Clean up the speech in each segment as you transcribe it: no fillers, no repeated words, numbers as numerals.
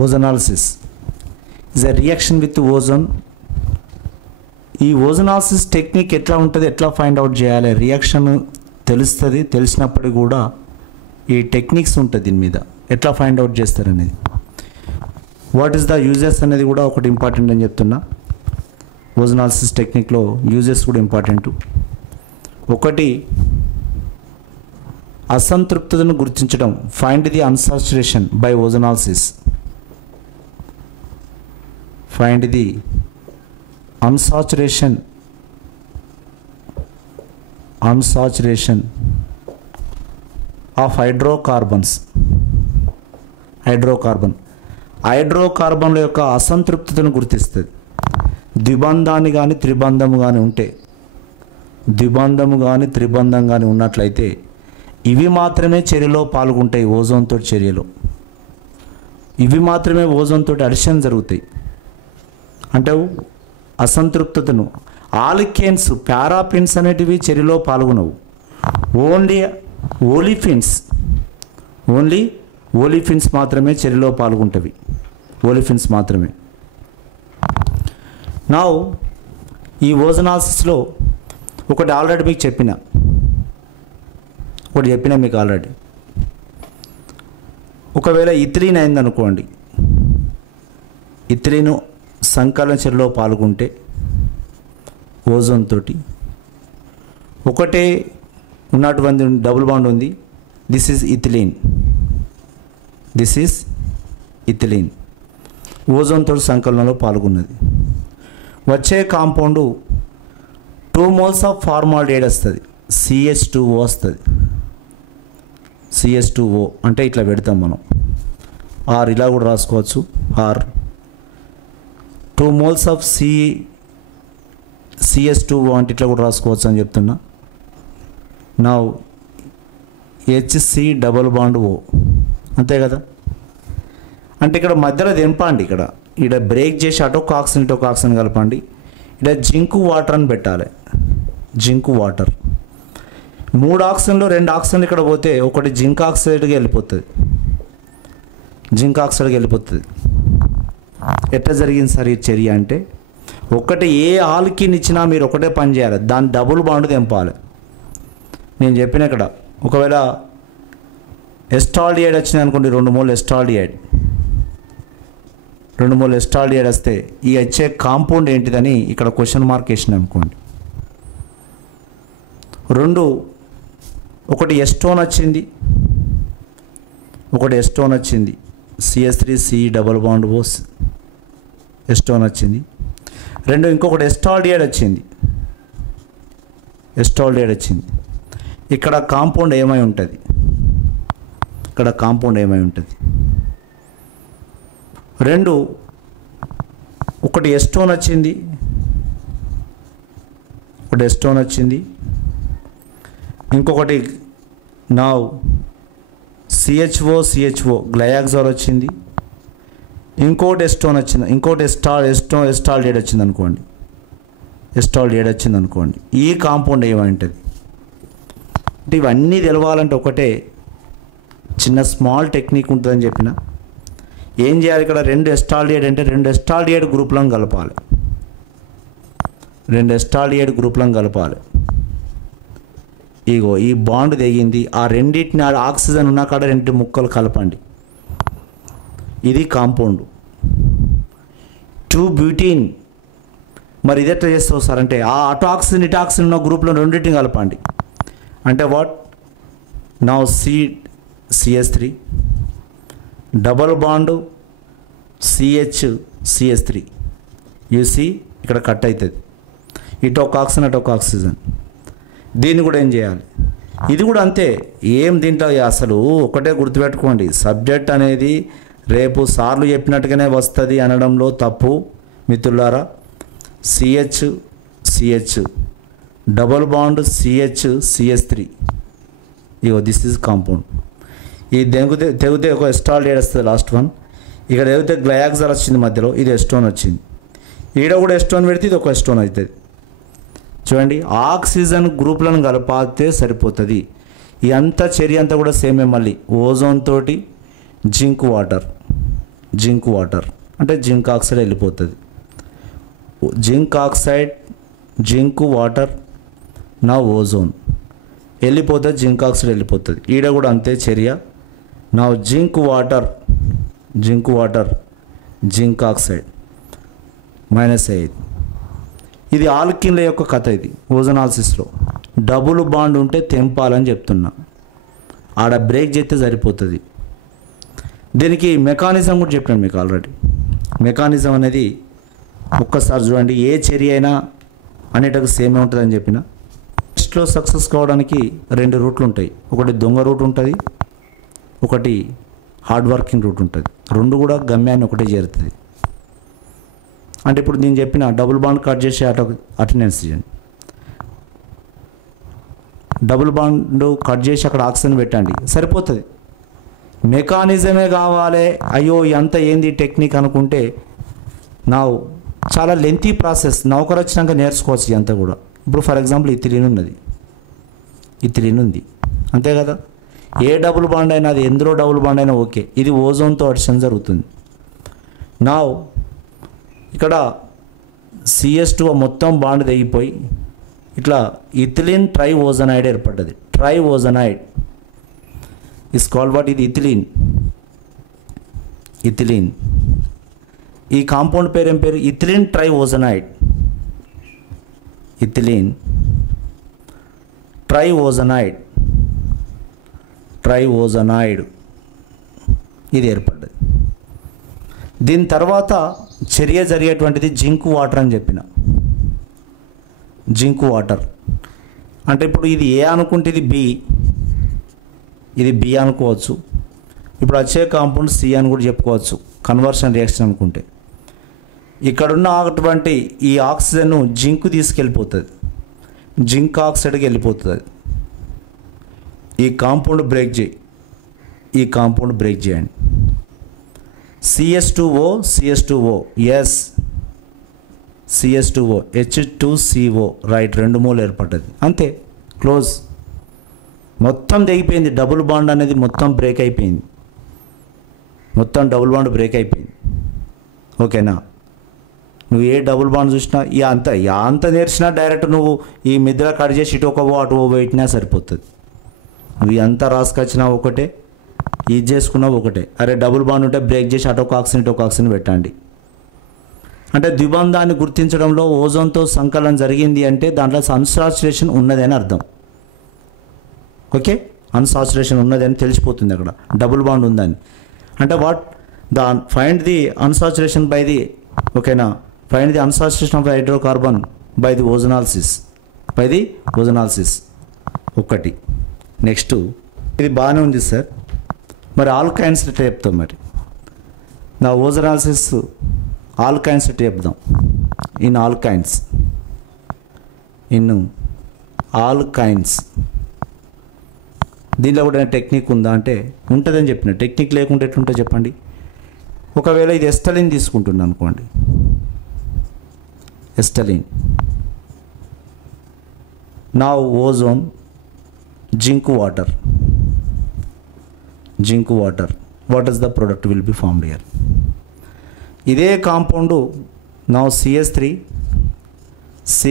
Ozonolysis is a reaction with ozone. ఈ ozonolysis technique ఎట్లా ఉంటుంది, ఎట్లా ఫైండ్ అవుట్ చేయాలి, రియాక్షన్ తెలుస్తుంది, తెలిసినప్పటికీ కూడా ఈ టెక్నిక్స్ ఉంటుంది దీని మీద ఎట్లా ఫైండ్ అవుట్ చేస్తారనేది. వాట్ ఈస్ ద యూజెస్ అనేది కూడా ఒకటి ఇంపార్టెంట్ అని చెప్తున్నా. ఓజోనాలిసిస్ టెక్నిక్లో యూజెస్ కూడా ఇంపార్టెంట్. ఒకటి, అసంతృప్తతను గుర్తించడం, find the unsaturation by ozonolysis. Find the unsaturation of హైడ్రోకార్బన్ల యొక్క అసంతృప్తతను గుర్తిస్తుంది. ద్విబంధాన్ని కానీ త్రిబంధము కానీ ఉంటే, ద్విబంధము కానీ త్రిబంధం కానీ ఉన్నట్లయితే ఇవి మాత్రమే చర్యలో పాల్గొంటాయి. ఓజోన్తో చర్యలో ఇవి మాత్రమే ఓజోన్తో అడిషన్ జరుగుతాయి. అంటే అసంతృప్తతను, ఆలికేన్స్, పారాఫిన్స్ అనేటివి చర్యలో పాల్గొనవు. ఓన్లీ ఓలిఫిన్స్ మాత్రమే చర్యలో పాల్గొంటవి. ఓలిఫిన్స్ మాత్రమే. నా ఈ ఓజోనాలిసిస్లో ఒకటి ఆల్రెడీ మీకు చెప్పిన మీకు ఆల్రెడీ. ఒకవేళ ఇథిలీన్ అయిందనుకోండి, ఇథిలీను సంకలన చర్యలో పాల్గొంటే ఓజోన్ తోటి, ఒకటే ఉన్నటువంటి డబుల్ బాండ్ ఉంది, దిస్ ఈజ్ ఇథిలీన్ ఓజోన్ తోటి సంకలనంలో పాల్గొన్నది. వచ్చే కాంపౌండ్ 2 moles ఆఫ్ ఫార్మాల్డిహైడ్ వస్తుంది, CH2O వస్తుంది. CH2O అంటే ఇట్లా పెడతాం మనం, ఆర్ ఇలా కూడా రాసుకోవచ్చు, ఆర్ 2 moles ఆఫ్ CH2O అంటే ఇట్లా కూడా రాసుకోవచ్చు అని చెప్తున్నా. నా HC డబల్ బాండ్ O అంతే కదా. అంటే ఇక్కడ మధ్యలో దింపండి, ఇక్కడ బ్రేక్ చేసి ఇటోకాక్సిన్ కలపండి. ఇక్కడ జింకు వాటర్ అని పెట్టాలి. జింకు వాటర్ 3 ఆక్సిజన్లో 2 ఆక్సిజన్లు ఇక్కడ పోతే ఒకటి జింక్ ఆక్సైడ్కి వెళ్ళిపోతుంది. ఎట్లా జరిగింది సార్ ఈ చర్య అంటే, ఒకటి ఏ ఆల్కిన్ ఇచ్చినా మీరు ఒకటే పని చేయాలి, దాని డబుల్ బాండ్ తెంపాలి. నేను చెప్పిన ఇక్కడ ఒకవేళ ఎస్టాల్డిహైడ్ వచ్చింది అనుకోండి, 2 moles ఎస్టాల్డిహైడ్ వస్తే ఈ వచ్చే కాంపౌండ్ ఏంటిదని ఇక్కడ క్వశ్చన్ మార్క్ వేసిన అనుకోండి. ఒకటి ఎస్టోన్ వచ్చింది, CH3C డబల్ బాండ్ O ఎస్టోన్ వచ్చింది. ఇంకొకటి ఎస్టాల్డిహైడ్ వచ్చింది. ఇక్కడ కాంపౌండ్ ఏమై ఉంటుంది, ఒకటి ఎస్టోన్ వచ్చింది, ఇంకొకటి నా CHO గ్లయాక్సాల్ వచ్చింది, ఇంకోటి ఎస్టోన్ వచ్చింది, ఇంకోటి ఎస్టాల్డిహైడ్ వచ్చింది అనుకోండి. ఈ కాంపౌండ్ ఏమై ఉంటుంది అంటే, ఇవన్నీ తెలవాలంటే ఒకటే చిన్న స్మాల్ టెక్నిక్ ఉంటుందని చెప్పిన. ఏం చేయాలి, ఇక్కడ 2 ఎస్టాల్డిహైడ్ అంటే 2 ఎస్టాల్డిహైడ్ గ్రూప్లను కలపాలి. ఇగో ఈ బాండ్ తెగింది, ఆ రెండింటిని ఆక్సిజన్ ఉన్న కాడ 2 ముక్కలు కలపండి. ఇది కాంపౌండ్. 2 బ్యూటీన్. మరి ఇది ఎట్లా చేస్తావు సార్ అంటే, ఆ అటు ఆక్సిజన్ ఇటు ఆక్సిజన్ ఉన్న గ్రూప్లో రెండింటిని కలపండి. అంటే what, now CH3 double bond CH3 you see ఇక్కడ కట్ అవుతుంది, ఇటు ఒక ఆక్సిజన్ అటు ఒక ఆక్సిజన్. దీన్ని కూడా ఏం చేయాలి, ఇది కూడా అంతే. ఏం దీంట్లో అసలు ఒకటే గుర్తుపెట్టుకోండి, సబ్జెక్ట్ అనేది రేపు సార్లు చెప్పినట్టుగానే వస్తుంది అనడంలో తప్పు మిత్రులారా. CH double bond CH3 ego this is compound. ఈ తెగితే ఒక ఎస్టాల్డిహైడ్ వస్తుంది లాస్ట్ వన్. ఇక్కడ తెగితే గ్లయాక్సాల్ వచ్చింది మధ్యలో, ఇది ఎస్టోన్ వచ్చింది. ఈడ కూడా ఎస్టోన్ పెడితే ఇది ఒక ఎస్టోన్ అవుతుంది. చూడండి, ఆక్సిజన్ గ్రూప్లను కలపాతే సరిపోతుంది. ఈ అంతా చర్య అంతా కూడా సేమే. మళ్ళీ ఓజోన్ తోటి జింక్ వాటర్, జింక్ వాటర్ అంటే జింక్ ఆక్సైడ్ వెళ్ళిపోతుంది. జింక్ ఆక్సైడ్, జింక్ వాటర్, నా ఓజోన్ వెళ్ళిపోతుంది, జింక్ ఆక్సైడ్ వెళ్ళిపోతుంది. ఈడ కూడా అంతే చర్య. నా జింక్ వాటర్, జింక్ ఆక్సైడ్ -5. ఇది ఆల్కిన్ల యొక్క కథ. ఇది ఓజోనాలిసిస్లో డబుల్ బాండ్ ఉంటే తెంపాలని చెప్తున్నా, ఆడ బ్రేక్ చేస్తే సరిపోతుంది. దీనికి మెకానిజం కూడా చెప్పాను మీకు ఆల్రెడీ. మెకానిజం అనేది ఒక్కసారి చూడండి, ఏ చర్య అయినా అనేటకు సేమే ఉంటుందని చెప్పిన. టెస్ట్లో సక్సెస్ కావడానికి 2 రూట్లు ఉంటాయి. ఒకటి దొంగ రూట్ ఉంటుంది, ఒకటి హార్డ్ వర్కింగ్ రూట్ ఉంటుంది. 2 కూడా గమ్యాన్ని ఒకటే చేరుతుంది. అంటే ఇప్పుడు నేను చెప్పిన డబుల్ బాండ్ కట్ చేసి అటెండెన్స్ చేయండి, డబుల్ బాండ్ కట్ చేసి అక్కడ ఆక్సిజన్ పెట్టండి, సరిపోతుంది. మెకానిజమే కావాలి, అయ్యో ఎంత ఏంది టెక్నిక్ అనుకుంటే నా చాలా లెంతీ ప్రాసెస్. నౌకరు వచ్చినాక నేర్చుకోవచ్చు ఇదంతా కూడా. ఇప్పుడు ఫర్ ఎగ్జాంపుల్ ఇథిలీన్ ఉంది అంతే కదా. ఏ డబుల్ బాండ్ అయినా, అది ఎందులో డబుల్ బాండ్ అయినా ఓకే. ఇది ఓజోన్తో అడిషన్ జరుగుతుంది. నా ఇక్కడ CS2 మొత్తం బాండ్ తెగిపోయి ఇట్లా ఇథిలీన్ ట్రై ఓజనైడ్ ఏర్పడ్డది. Triozonide is called what? ఇది ఇథిలీన్. ఈ కాంపౌండ్ పేరు ఏం పేరు? Ethylene triozonide. Ethylene triozonide ఇది ఏర్పడ్డది. దీని తర్వాత చర్య జరిగేటువంటిది జింక్ వాటర్ అని చెప్పిన. జింక్ వాటర్ అంటే ఇప్పుడు ఇది ఏ అనుకుంటే ఇది బి అనుకోవచ్చు. ఇప్పుడు వచ్చే కాంపౌండ్ సి అని కూడా చెప్పుకోవచ్చు, కన్వర్షన్ రియాక్షన్ అనుకుంటే. ఇక్కడున్న అటువంటి ఈ ఆక్సిజన్ జింక్ తీసుకెళ్ళిపోతుంది, జింక్ ఆక్సైడ్కి వెళ్ళిపోతుంది. ఈ కాంపౌండ్ బ్రేక్ చేయండి. CS2O yes, CS2O H2CO right, 2 mole ఏర్పడ్డది అంతే, క్లోజ్. మొత్తం తెగిపోయింది. డబుల్ బాండ్ అనేది మొత్తం బ్రేక్ అయిపోయింది. ఓకేనా. నువ్వు ఏ డబుల్ బాండ్ చూసినా అంత నేర్చినా డైరెక్ట్ నువ్వు ఈ మిద్ర కట్ చేసి ఇటు ఒక అటు పెట్టినా సరిపోతుంది. నువ్వు ఎంత రాసుకొచ్చినా ఒకటే, ఇది చేసుకున్నావు ఒకటే. అరే డబుల్ బాండ్ ఉంటే బ్రేక్ చేసి అటొక ఆక్సిజన్ పెట్టండి. అంటే ద్విబంధాన్ని గుర్తించడంలో ఓజోన్తో సంకలనం జరిగింది అంటే దాంట్లో అన్సాచురేషన్ ఉన్నది అని అర్థం. ఓకే, అన్సాచురేషన్ ఉన్నది అని తెలిసిపోతుంది అక్కడ, డబుల్ బాండ్ ఉందని. అంటే find the unsaturation by the, ఓకేనా, find the unsaturation of hydrocarbon by the ozonolysis. ఒకటి. నెక్స్ట్ ఇది బాగానే ఉంది సార్, మరి ఆల్కైన్స్ ఎట్లా చెప్తాం? మరి నా ఓజోనాలిసిస్ ఆల్కైన్స్ ఎట్లా చెప్దాం? ఇన్ ఆల్కైన్స్ దీనిలో కూడా టెక్నిక్ ఉందా అంటే ఉంటుందని చెప్పిన. టెక్నిక్ లేకుంటే ఎట్లుంటే చెప్పండి. ఒకవేళ ఇది ఎస్టలిన్ తీసుకుంటున్నాను అనుకోండి, ఎస్టలిన్, నా ozone, zinc water, what is the product will be formed here? ఇదే కాంపౌండ్ నా CS3C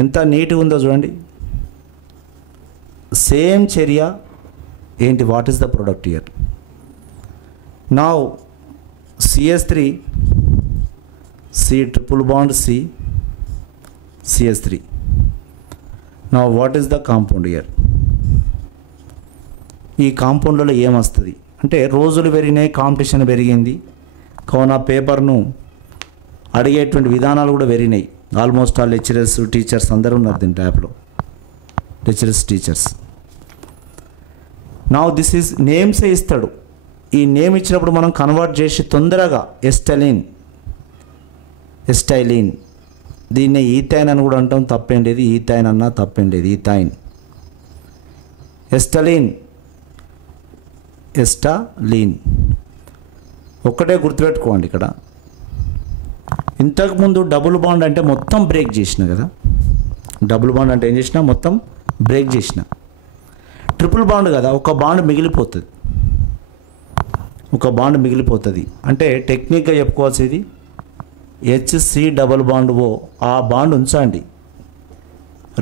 ఎంత నీట్గా ఉందో చూడండి. సేమ్ చర్య ఏంటి? What is the product here? నా CS3C ట్రిపుల్ బాండ్ CS3. నా what is the compound here? ఈ కాంపౌండ్లలో ఏమొస్తుంది అంటే రోజులు పెరిగినాయి, కాంపిటీషన్ పెరిగింది, కావున పేపర్ను అడిగేటువంటి విధానాలు కూడా పెరిగినాయి. ఆల్మోస్ట్ ఆల్ లెక్చరర్స్, టీచర్స్ అందరూ ఉన్నారు దీని ట్యాప్లో, టీచర్స్. నా దిస్ ఈజ్ నేమ్సే ఇస్తాడు. ఈ నేమ్ ఇచ్చినప్పుడు మనం కన్వర్ట్ చేసి తొందరగా ఎస్టైలిన్, దీన్నే ఈథైన్ అని కూడా అంటాం, తప్పేం లేదు. ఈథైన్ అన్నా తప్పేం లేదు. ఈథైన్, ఎస్టలిన్ ఒక్కటే గుర్తుపెట్టుకోండి. ఇక్కడ ఇంతకుముందు డబుల్ బాండ్ అంటే మొత్తం బ్రేక్ చేసిన కదా. డబుల్ బాండ్ అంటే ఏం చేసినా మొత్తం బ్రేక్ చేసిన. ట్రిపుల్ బాండ్ కదా, ఒక బాండ్ మిగిలిపోతుంది. ఒక బాండ్ మిగిలిపోతుంది. అంటే టెక్నిక్గా చెప్పుకోవాల్సింది HC డబుల్ బాండ్ O, ఆ బాండ్ ఉంచండి.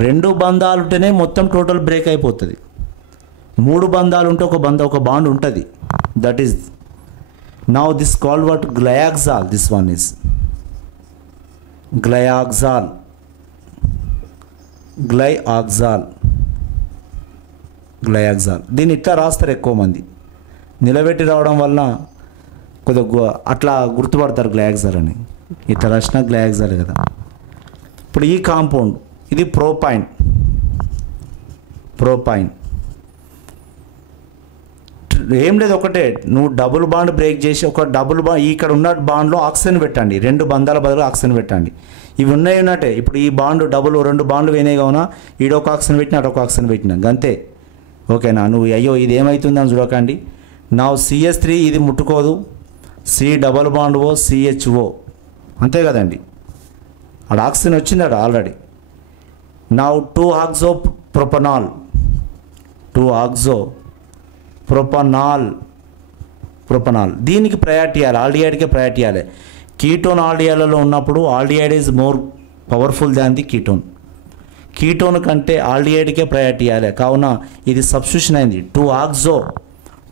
2 బంధాలు ఉంటేనే మొత్తం టోటల్ బ్రేక్ అయిపోతుంది. 3 బంధాలు ఉంటే ఒక బాండ్ ఉంటుంది. That is now this called what glyoxal. This one is glyoxal. దీన్ని ఇట్లా రాస్తారు ఎక్కువ మంది, నిలబెట్టి రావడం వలన కొద్దిగా అట్లా గుర్తుపడతారు గ్లయాక్సాల్ అని. ఇట్లా రాసిన గ్లయాక్సాల్ కదా. ఇప్పుడు ఈ కాంపౌండ్ ఇది ప్రోపైన్. ఏం లేదు, ఒకటే నువ్వు డబుల్ బాండ్ బ్రేక్ చేసి ఒక డబుల్ బాండ్ ఇక్కడ ఉన్న బాండ్లో ఆక్సిజన్ పెట్టండి. 2 బంధాల బదులు ఆక్సిజన్ పెట్టండి. ఇవి ఉన్నాయి ఉన్నట్టే. ఇప్పుడు ఈ బాండ్ 2 బాండ్లు పోయినాయి కావున ఈడొక ఆక్సిజన్ పెట్టినా అటొక ఆక్సిజన్ పెట్టినా అంతే. ఓకేనా? నువ్వు అయ్యో ఇది ఏమవుతుందని చూడకండి. నా CH3 ఇది ముట్టుకోదు, C double bond O CHO అంతే కదండి. అక్కడ ఆక్సిజన్ వచ్చిందట ఆల్రెడీ. నా 2-ఆక్సోప్రొపనాల్ దీనికి ప్రయారిటీ ఇవ్వాలి, ఆల్డిహైడ్కే ప్రయారిటీ ఇవ్వాలి. కీటోన్ ఆల్డిహైడ్లలో ఉన్నప్పుడు aldehyde is more powerful than the ketone కంటే ఆల్డిహైడ్కే ప్రయారిటీ ఇవ్వాలి. కావున ఇది సబ్స్టిట్యూషన్ అయింది.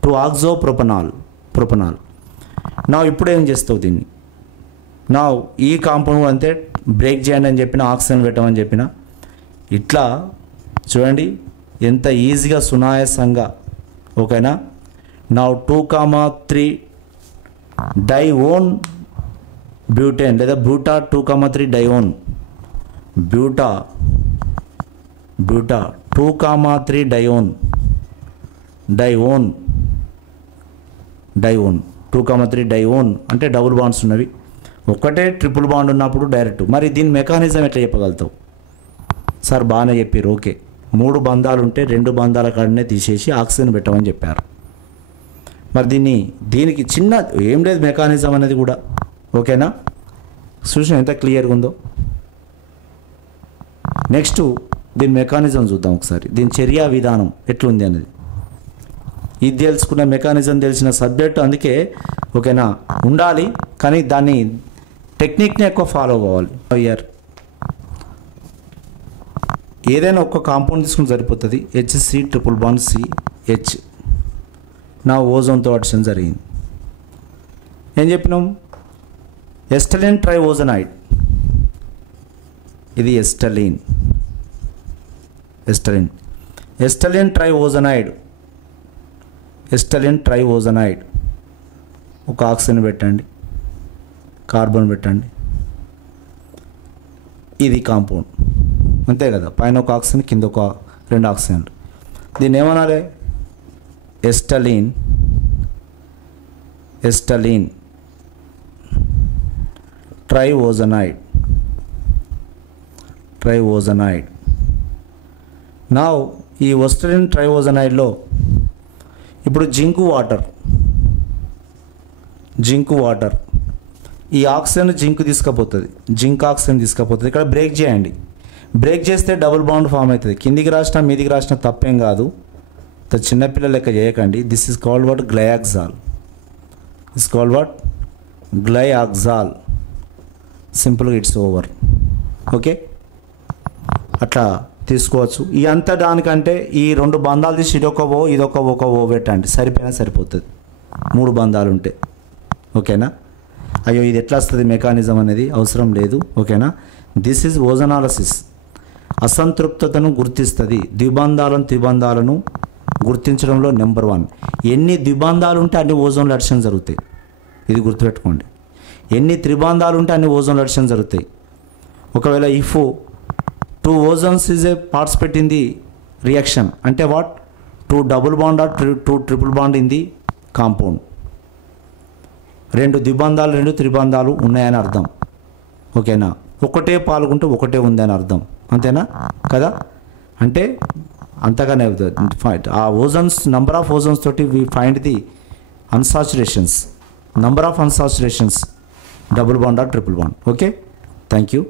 2-ఆక్సోప్రొపనాల్. నా ఇప్పుడు ఏం చేస్తావు దీన్ని? నా ఈ కాంపౌండ్ అంతే బ్రేక్ చేయండి అని చెప్పిన, ఆక్సిజన్ పెట్టమని చెప్పిన. ఇట్లా చూడండి ఎంత ఈజీగా సునాయాసంగా. ఓకేనా? నా 2,3 డైఓన్ బ్యూటేన్ లేదా బ్యూటా 2,3 డైఓన్ 2,3 డైఓన్ 2,3 డైఓన్ అంటే డబుల్ బాండ్స్ ఉన్నవి. ఒకటే ట్రిపుల్ బాండ్ ఉన్నప్పుడు డైరెక్ట్. మరి దీని మెకానిజం ఎట్లా చెప్పగలుగుతావు? సార్ బాగానే చెప్పారు, ఓకే. 3 బంధాలు ఉంటే 2 బంధాల కాడనే తీసేసి ఆక్సిజన్ పెట్టమని చెప్పారు. మరి దీనికి చిన్న ఏం లేదు మెకానిజం అనేది కూడా. ఓకేనా? చూసిన ఎంత క్లియర్గా ఉందో. నెక్స్ట్ దీని మెకానిజం చూద్దాం ఒకసారి. దీని చర్యా విధానం ఎట్లుంది అనేది. ఇది తెలుసుకున్న మెకానిజం తెలిసిన సబ్జెక్ట్ అందుకే ఓకేనా ఉండాలి. కానీ దాన్ని టెక్నిక్ని ఎక్కువ ఫాలో అవ్వాలి. ఏదైనా ఒక్క కాంపౌండ్ తీసుకుని సరిపోతుంది. HC triple bond CH. నా ఓజోన్తో అడిషన్ జరిగింది. ఏం చెప్పినాం? ఎస్టలిన్ ట్రైఓజనైడ్. ఇది ఎస్టలిన్ ట్రైఓజనైడ్. ఒక ఆక్సిజన్ పెట్టండి, కార్బన్ పెట్టండి. ఇది కాంపౌండ్ అంతే కదా. పైన ఒక ఆక్సిజన్, కింద ఒక 2 ఆక్సిజన్లు. దీన్ని ఏమనాలి? ఎస్టలిన్ ట్రైఓజనైడ్. నా ఈ ఎస్టలిన్ ట్రైఓజనైడ్లో ఇప్పుడు జింకు వాటర్ ఈ ఆక్సిజన్ జింక్ తీసుకుపోతుంది. ఇక్కడ బ్రేక్ చేయండి. బ్రేక్ చేస్తే డబుల్ బాండ్ ఫామ్ అవుతుంది. కిందికి రాసినా మీదికి రాసినా తప్పేం కాదు. చిన్నపిల్లల లెక్క చేయకండి. This is called what? Glyoxal. సింపుల్గా ఇట్స్ ఓవర్. ఓకే, అట్లా తీసుకోవచ్చు. ఈ అంత దానికంటే ఈ 2 బంధాలు తీసి ఇదొక ఓ పెట్టండి, సరిపోతుంది. 3 బంధాలు ఉంటే. ఓకేనా? అయ్యో ఇది ఎట్లా వస్తుంది మెకానిజం అనేది అవసరం లేదు. ఓకేనా? This is ఓజనాలసిస్. అసంతృప్తతను గుర్తిస్తుంది. ద్విబంధాలను గుర్తించడంలో నెంబర్ 1. ఎన్ని ద్విబంధాలు ఉంటే అన్ని ఓజోన్ల అడిషన్ జరుగుతాయి. ఇది గుర్తుపెట్టుకోండి. ఎన్ని త్రిబంధాలు ఉంటే అన్ని ఓజోన్ల అడిషన్ జరుగుతాయి. ఒకవేళ if 2 ozones is a participate in the reaction అంటే what? 2 double bond or 2 triple bond in the compound. 2 ద్విబంధాలు 2 త్రిబంధాలు ఉన్నాయని అర్థం. ఓకేనా? ఒకటే పాల్గొంటే ఒకటే ఉందని అర్థం. అంతేనా కదా? అంటే అంతగానే ఆ ఓజోన్స్ నంబర్ ఆఫ్ ఓజోన్స్ తోటి we find the unsaturations, number of unsaturations, double bond or triple bond. Okay, thank you.